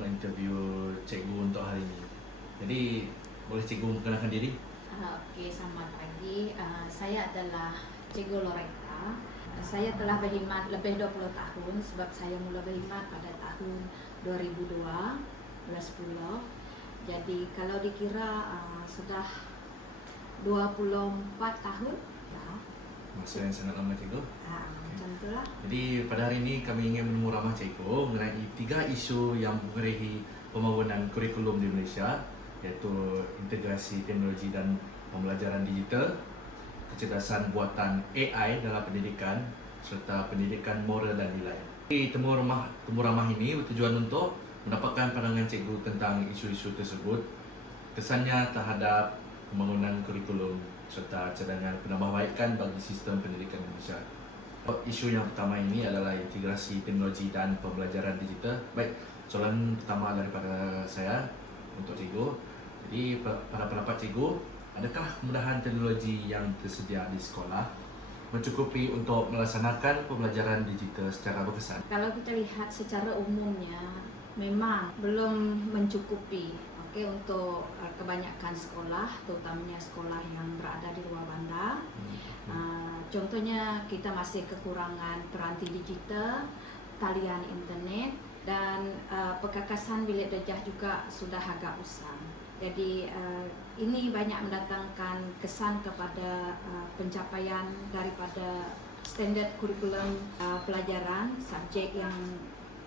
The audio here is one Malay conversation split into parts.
menginterview cikgu untuk hari ini. Jadi boleh cikgu memperkenalkan diri? Okey, selamat pagi. Saya adalah Cikgu Loretta. Saya telah berkhidmat lebih 20 tahun sebab saya mula berkhidmat pada tahun 2002, bulan 10. Jadi kalau dikira sudah 24 tahun. Masa yang sangat lama cikgu. Macam itulah. Jadi pada hari ini kami ingin menemu ramah cikgu mengenai 3 isu yang mengenai pembangunan kurikulum di Malaysia, iaitu integrasi teknologi dan pembelajaran digital, kecerdasan buatan AI dalam pendidikan, serta pendidikan moral dan nilai. Temu ramah ini bertujuan untuk mendapatkan pandangan cikgu tentang isu-isu tersebut, kesannya terhadap pembangunan kurikulum serta cadangan penambahbaikan bagi sistem pendidikan Malaysia. Isu yang pertama ini adalah integrasi teknologi dan pembelajaran digital. Baik, soalan pertama daripada saya untuk cikgu. Jadi pada pendapat cikgu, adakah kemudahan teknologi yang tersedia di sekolah mencukupi untuk melaksanakan pembelajaran digital secara berkesan? Kalau kita lihat secara umumnya memang belum mencukupi. Okey, untuk kebanyakan sekolah, terutamanya sekolah yang berada di luar bandar. Contohnya kita masih kekurangan peranti digital, talian internet dan perkakasan bilik darjah juga sudah agak usang. Jadi ini banyak mendatangkan kesan kepada pencapaian daripada standard kurikulum pelajaran, subjek yang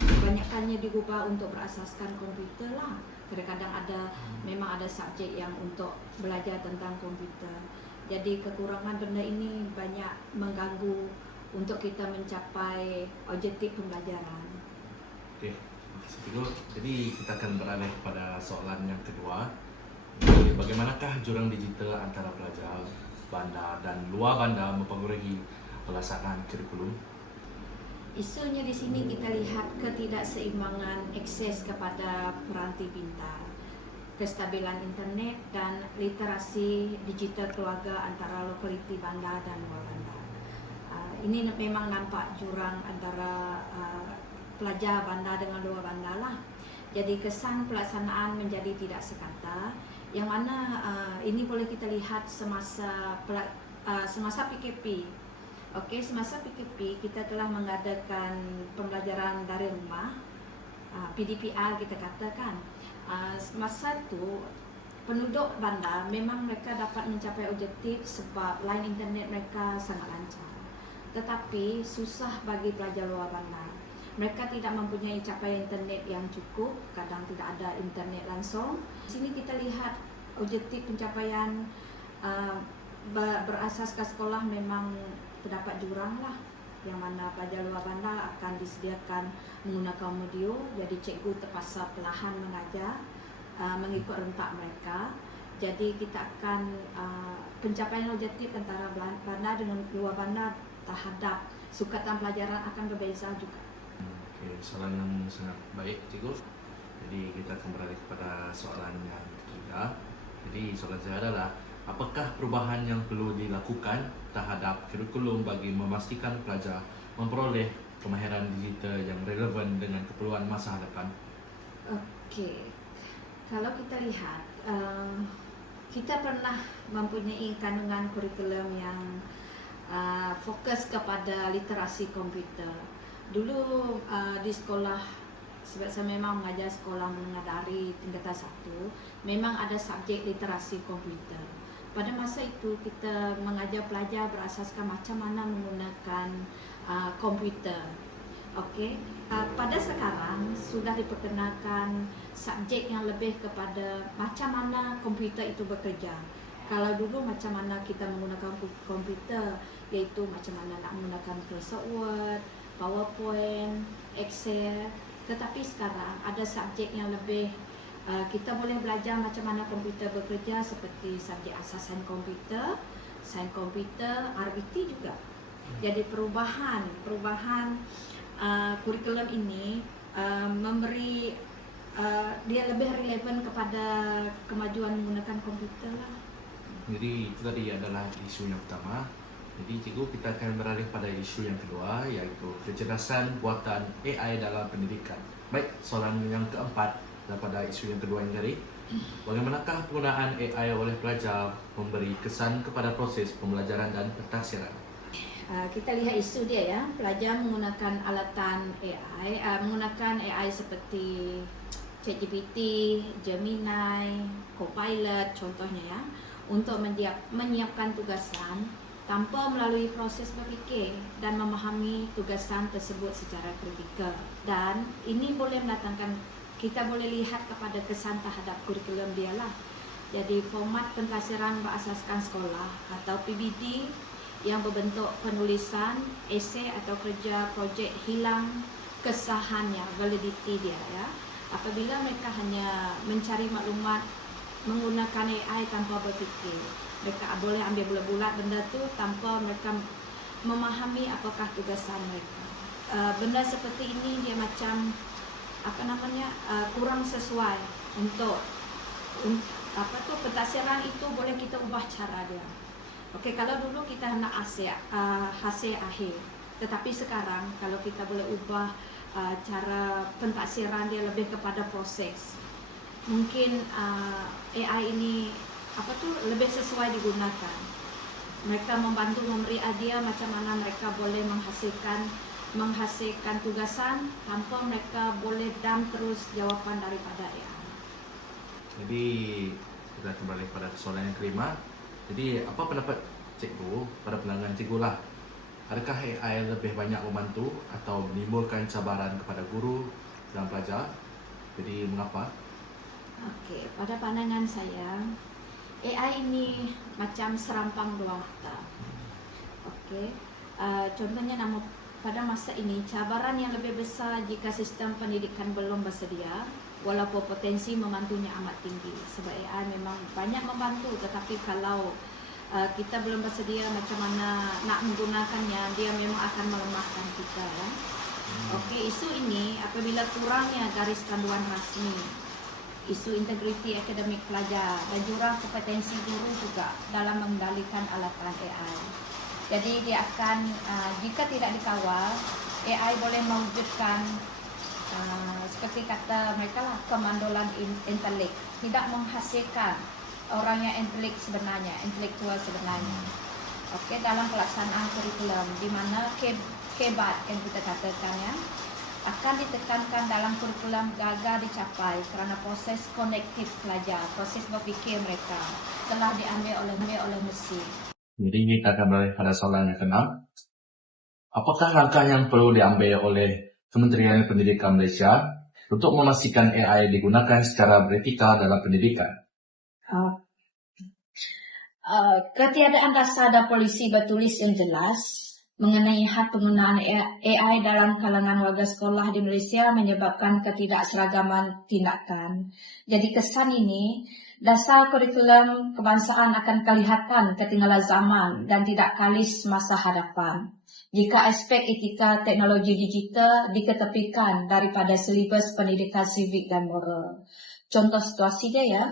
kebanyakannya digubah untuk berasaskan komputer lah. Kadang-kadang memang ada subjek yang untuk belajar tentang komputer. Jadi kekurangan benda ini banyak mengganggu untuk kita mencapai objektif pembelajaran. Okey, terima kasih cikgu. Jadi kita akan beralih pada soalan yang kedua. Jadi, bagaimanakah jurang digital antara pelajar bandar dan luar bandar mempengaruhi pelaksanaan kurikulum? Isunya di sini kita lihat ketidakseimbangan akses kepada peranti pintar, kestabilan internet dan literasi digital keluarga antara lokaliti bandar dan luar bandar. Ini memang nampak jurang antara pelajar bandar dengan luar bandar lah. Jadi kesan pelaksanaan menjadi tidak sekata, yang mana ini boleh kita lihat semasa PKP. Okey, semasa PKP kita telah mengadakan pembelajaran dari rumah, PDPR kita katakan. Masa itu penduduk bandar memang mereka dapat mencapai objektif sebab line internet mereka sangat lancar. Tetapi susah bagi pelajar luar bandar. Mereka tidak mempunyai capaian internet yang cukup, kadang tidak ada internet langsung. Di sini kita lihat objektif pencapaian berasaskan sekolah memang terdapat jurang lah, yang mana pelajar luar bandar akan disediakan menggunakan audio, jadi cikgu terpaksa perlahan mengajar mengikut rentak mereka. Jadi kita akan pencapaian objektif antara bandar dengan luar bandar terhadap sukatan pelajaran akan berbeza juga. Okey, soalan yang sangat baik cikgu. Jadi kita akan beralih kepada soalan yang ketiga. Jadi soalan saya adalah, apakah perubahan yang perlu dilakukan terhadap kurikulum bagi memastikan pelajar memperoleh kemahiran digital yang relevan dengan keperluan masa hadapan? Okey, kalau kita lihat, kita pernah mempunyai kandungan kurikulum yang fokus kepada literasi komputer. Dulu di sekolah, sebab saya memang mengajar sekolah menengah dari tingkatan 1, memang ada subjek literasi komputer. Pada masa itu kita mengajar pelajar berasaskan macam mana menggunakan komputer. Okey, pada sekarang sudah diperkenalkan subjek yang lebih kepada macam mana komputer itu bekerja. Kalau dulu macam mana kita menggunakan komputer, iaitu macam mana nak menggunakan Microsoft Word, PowerPoint, Excel. Tetapi sekarang ada subjek yang lebih kita boleh belajar macam mana komputer bekerja, seperti subjek asasan komputer, sains komputer, RBT juga. Jadi perubahan kurikulum ini memberi dia lebih relevan kepada kemajuan menggunakan komputer lah. Jadi itu tadi adalah isu yang pertama. Jadi cikgu, kita akan beralih pada isu yang kedua, iaitu kecerdasan buatan AI dalam pendidikan. Baik, soalan yang keempat daripada isu yang kedua yang tadi. Bagaimanakah penggunaan AI oleh pelajar memberi kesan kepada proses pembelajaran dan pentafsiran? Kita lihat isu dia ya, pelajar menggunakan alatan AI, menggunakan AI seperti ChatGPT, Gemini, Copilot contohnya ya, untuk menyiapkan tugasan tanpa melalui proses berfikir dan memahami tugasan tersebut secara kritikal. Dan ini boleh mendatangkan, kita boleh lihat kepada kesan terhadap kurikulum dia lah. Jadi format pentafsiran berasaskan sekolah atau PBD yang berbentuk penulisan, esei atau kerja projek hilang kesahannya, validity dia ya. Apabila mereka hanya mencari maklumat menggunakan AI tanpa berfikir, mereka boleh ambil bulat-bulat benda tu tanpa mereka memahami apakah tugasan mereka. Benda seperti ini dia macam kurang sesuai untuk pentafsiran itu boleh kita ubah cara dia. Okey, kalau dulu kita nak hasil akhir, tetapi sekarang kalau kita boleh ubah cara pentafsiran dia lebih kepada proses, mungkin AI ini lebih sesuai digunakan. Mereka membantu memberi idea macam mana mereka boleh menghasilkan tugasan tanpa mereka boleh dam terus jawapan daripada AI. Jadi kita kembali pada soalan yang kelima. Jadi apa pendapat cikgu pada pelanggan cikgu lah? Adakah AI lebih banyak membantu atau menimbulkan cabaran kepada guru dan pelajar? Jadi mengapa? Okey, pada pandangan saya, AI ini macam serampang dua mata. Okey, contohnya pada masa ini cabaran yang lebih besar jika sistem pendidikan belum bersedia, walaupun potensi membantunya amat tinggi. Sebab AI memang banyak membantu, tetapi kalau kita belum bersedia macam mana nak menggunakannya, dia memang akan melemahkan kita ya. Okey, isu ini apabila kurangnya garis panduan rasmi, isu integriti akademik pelajar dan jurang kompetensi guru juga dalam mengendalikan alatan AI. Jadi dia akan, jika tidak dikawal, AI boleh mewujudkan seperti kata mereka lah, kemandolan intelek, tidak menghasilkan orang yang intelektual sebenarnya. Okey, dalam pelaksanaan kurikulum di mana kebat yang kita katakan ya, akan ditekankan dalam kurikulum gagal dicapai kerana proses konektif pelajar, proses berfikir mereka telah diambil oleh mesin. Jadi kita akan balik pada soalan yang keenam. Apakah langkah yang perlu diambil oleh Kementerian Pendidikan Malaysia untuk memastikan AI digunakan secara beretika dalam pendidikan? Ketiadaan dasar dan polisi bertulis yang jelas mengenai hak penggunaan AI dalam kalangan warga sekolah di Malaysia menyebabkan ketidakseragaman tindakan. Jadi kesan ini, dasar kurikulum kebangsaan akan kelihatan ketinggalan zaman dan tidak kalis masa hadapan jika aspek etika teknologi digital diketepikan daripada silibus pendidikan sivik dan moral. Contoh situasi dia ya.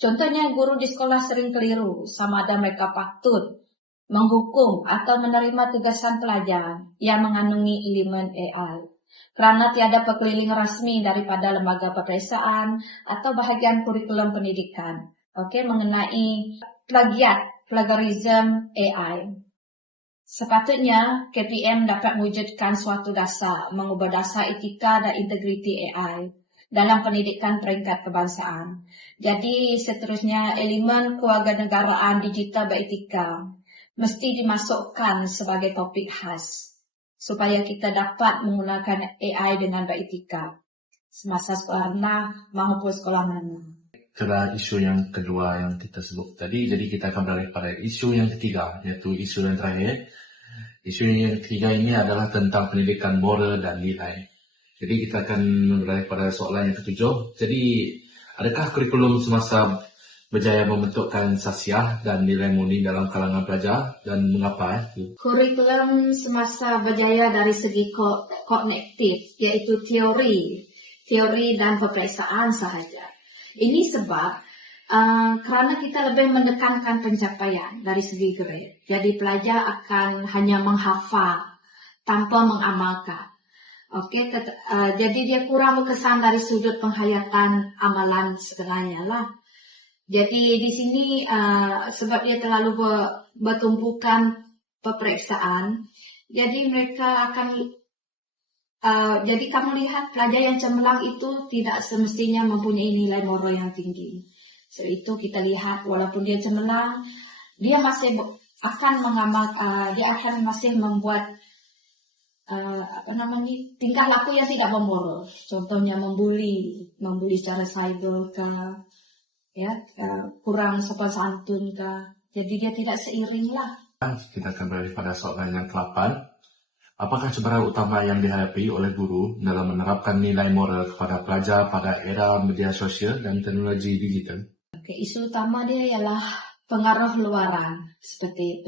Contohnya guru di sekolah sering keliru sama ada mereka patut menghukum atau menerima tugasan pelajar yang mengandungi elemen AI kerana tiada perkeliling rasmi daripada lembaga peperiksaan atau bahagian kurikulum pendidikan. Okey, mengenai plagiarism AI. Sepatutnya KPM dapat mewujudkan suatu dasar mengubah dasar etika dan integriti AI dalam pendidikan peringkat kebangsaan. Jadi seterusnya elemen kewarganegaraan digital beretika mesti dimasukkan sebagai topik khas supaya kita dapat menggunakan AI dengan beretika semasa sekolah rendah maupun sekolah menengah. Itulah isu yang kedua yang kita sebut tadi. Jadi kita akan beralih pada isu yang ketiga, iaitu isu yang terakhir. Isu yang ketiga ini adalah tentang pendidikan moral dan nilai. Jadi kita akan beralih pada soalan yang ketujuh. Jadi adakah kurikulum semasa berjaya membentukkan sasiah dan nilai murni dalam kalangan pelajar dan mengapa? Kurikulum semasa berjaya dari segi kognitif, iaitu teori dan peperiksaan sahaja. Ini sebab kerana kita lebih menekankan pencapaian dari segi grade. Jadi pelajar akan hanya menghafal tanpa mengamalkan. Oke, jadi dia kurang berkesan dari sudut penghayatan amalan sebenarnya lah. Jadi di sini sebab dia terlalu bertumpukan peperiksaan, jadi mereka akan jadi kamu lihat pelajar yang cemerlang itu tidak semestinya mempunyai nilai moral yang tinggi. So itu kita lihat walaupun dia cemerlang, dia masih akan dia akan masih membuat tingkah laku yang tidak bermoral. Contohnya membuli secara cyber kurang sopan santun jadi dia tidak seiring lah. Kita akan beralih pada soalan yang ke-8. Apakah cabaran utama yang dihadapi oleh guru dalam menerapkan nilai moral kepada pelajar pada era media sosial dan teknologi digital? Oke, isu utama dia ialah pengaruh luaran seperti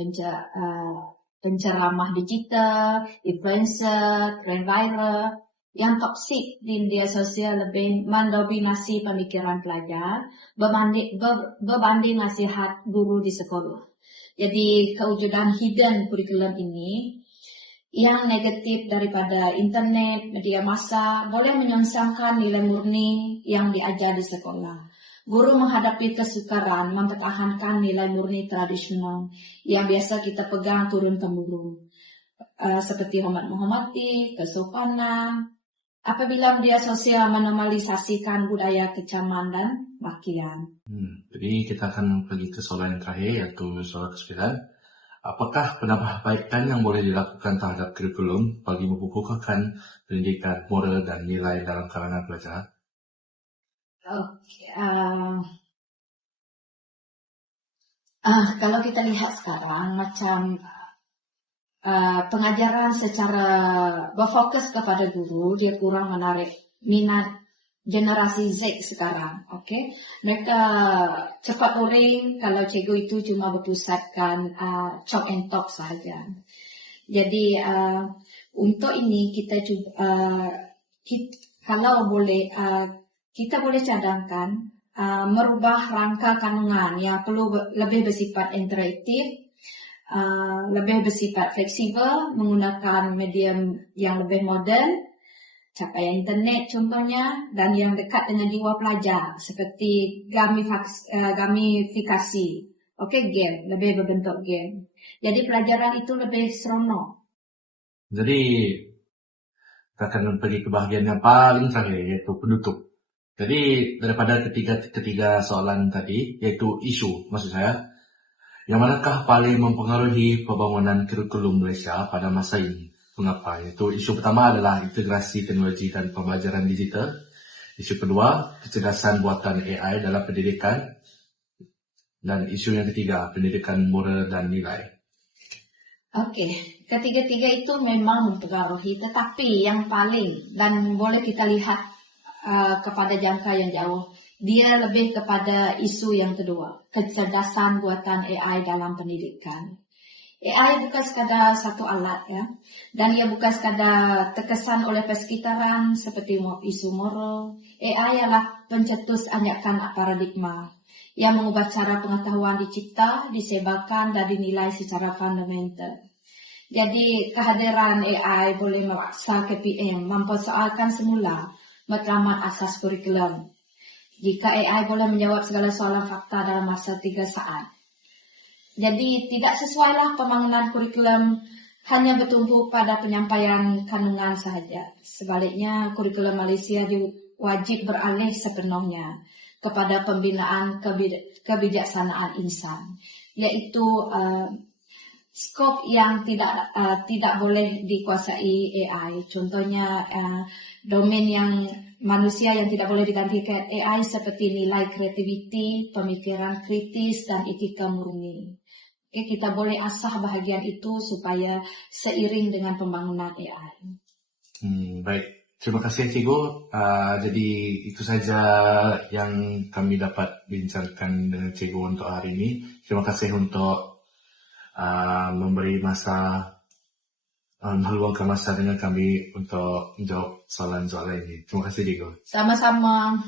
penceramah digital, influencer, trend viral yang toksik di media sosial lebih mendominasi pemikiran pelajar berbanding nasihat guru di sekolah. Jadi kewujudan hidden kurikulum ini yang negatif daripada internet, media massa boleh menyongsongkan nilai murni yang diajar di sekolah. Guru menghadapi kesukaran mempertahankan nilai murni tradisional yang biasa kita pegang turun-temurun, seperti hormat menghormati, kesopanan. Apabila media sosial menormalisasikan budaya kecaman dan makian. Jadi kita akan pergi ke soalan yang terakhir, yaitu soalan ke-9. Apakah penambahbaikan yang boleh dilakukan terhadap kurikulum bagi membukukan pendidikan moral dan nilai dalam kalangan pelajar? Kalau kita lihat sekarang macam pengajaran secara berfokus kepada guru, dia kurang menarik minat generasi Z sekarang. Mereka cepat boring kalau cikgu itu cuma berpusatkan chalk and talk sahaja. Jadi untuk ini kita kalau boleh kita boleh cadangkan merubah rangka kandungan yang perlu lebih bersifat interaktif, lebih bersifat fleksibel, menggunakan medium yang lebih moden, capaian internet contohnya, dan yang dekat dengan jiwa pelajar seperti gamifikasi, game, lebih berbentuk game. Jadi pelajaran itu lebih seronok. Jadi kita akan pergi ke bahagian yang paling terakhir, yaitu penutup. Jadi daripada ketiga soalan tadi, yaitu isu maksud saya, yang manakah paling mempengaruhi pembangunan kurikulum Malaysia pada masa ini? Mengapa? Yaitu isu pertama adalah integrasi teknologi dan pembelajaran digital. Isu kedua, kecerdasan buatan AI dalam pendidikan. Dan isu yang ketiga, pendidikan moral dan nilai. Ketiga-tiga itu memang mempengaruhi, tetapi yang paling dan boleh kita lihat kepada jangka yang jauh, dia lebih kepada isu yang kedua, kecerdasan buatan AI dalam pendidikan. AI bukan sekadar satu alat dan ia bukan sekadar terkesan oleh persekitaran seperti isu moral. AI adalah pencetus anyakan paradigma yang mengubah cara pengetahuan dicipta, disebarkan dan dinilai secara fundamental. Jadi kehadiran AI boleh memaksa KPM mempersoalkan semula matlamat asas kurikulum. Jika AI boleh menjawab segala soalan fakta dalam masa 3 saat. Jadi tidak sesuailah pembangunan kurikulum hanya bertumpu pada penyampaian kandungan sahaja. Sebaliknya kurikulum Malaysia wajib beralih sepenuhnya kepada pembinaan kebijaksanaan insan, yaitu skop yang tidak boleh dikuasai AI. Contohnya domain yang manusia yang tidak boleh digantikan AI seperti nilai kreativiti, pemikiran kritis dan etika murni. Kita boleh asah bahagian itu supaya seiring dengan pembangunan AI. Baik, terima kasih Cikgu. Jadi itu saja yang kami dapat bincangkan dengan Cikgu untuk hari ini. Terima kasih untuk memberi masa, meluangkan masa dengan kami untuk menjawab soalan-soalan ini. Terima kasih Cikgu. Sama-sama.